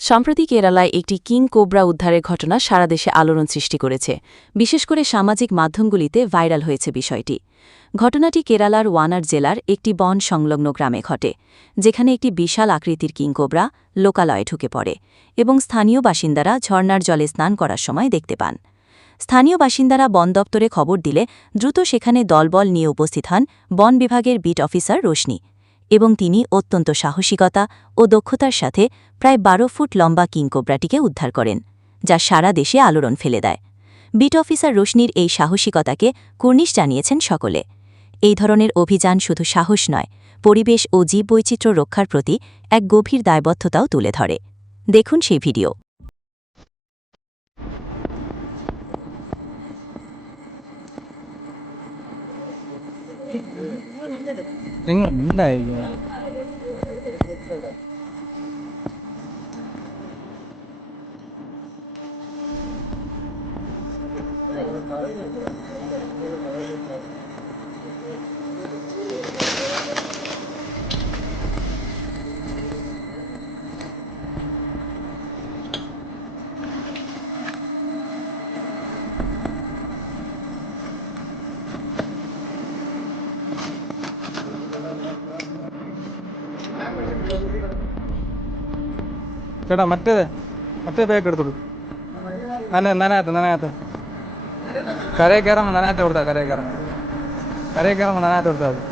সম্প্রতি কেরালায় একটি কিং কোবরা উদ্ধারের ঘটনা সারা দেশে আলোড়ন সৃষ্টি করেছে, বিশেষ করে সামাজিক মাধ্যমগুলিতে ভাইরাল হয়েছে বিষয়টি। ঘটনাটি কেরালার ওয়ানার জেলার একটি বন সংলগ্ন গ্রামে ঘটে, যেখানে একটি বিশাল আকৃতির কিং কোবরা লোকালয়ে ঢুকে পড়ে এবং স্থানীয় বাসিন্দারা ঝর্ণার জলে স্নান করার সময় দেখতে পান। স্থানীয় বাসিন্দারা বন দপ্তরে খবর দিলে দ্রুত সেখানে দলবল নিয়ে উপস্থিত হন বন বিভাগের বিট অফিসার রোশনি, এবং তিনি অত্যন্ত সাহসিকতা ও দক্ষতার সাথে প্রায় ১২ ফুট লম্বা কিংকোবরাটিকে উদ্ধার করেন, যা সারা দেশে আলোড়ন ফেলে দেয়। বিট অফিসার রোশনির এই সাহসিকতাকে কুর্নিশ জানিয়েছেন সকলে। এই ধরনের অভিযান শুধু সাহস নয়, পরিবেশ ও জীববৈচিত্র্য রক্ষার প্রতি এক গভীর দায়বদ্ধতাও তুলে ধরে। দেখুন সেই ভিডিও। ചേട്ടാ മറ്റേ മറ്റേ ബാഗ് എടുത്തോളൂ. നനയത്ത് കരയിൽ കയറുമ്പോൾ നനയത്ത് കൊടുത്താൽ കരയിൽ കയറുമ്പോൾ നനയത്ത് കൊടുത്താൽ മതി.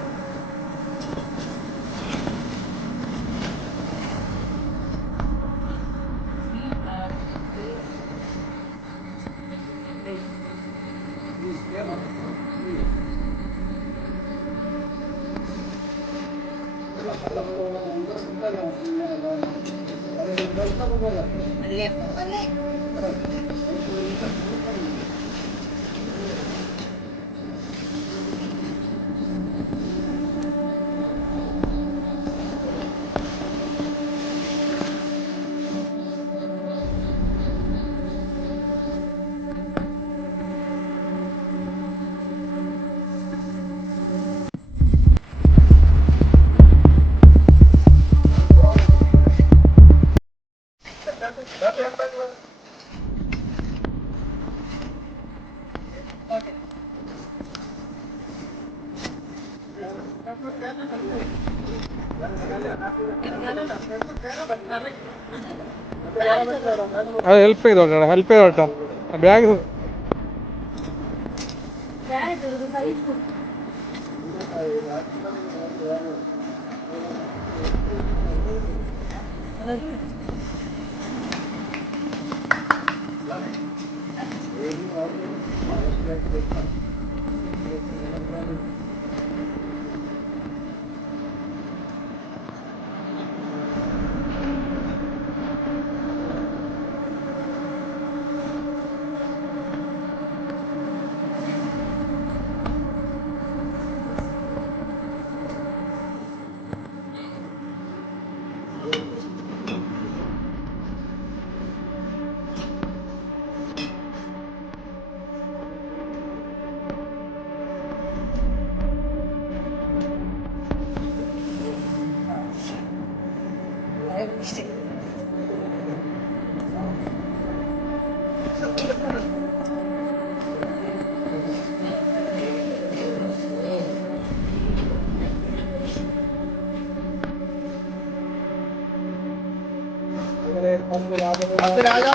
അത് ഹെൽപ്പ് ചെയ്തോട്ടോ ബാഗ് राजा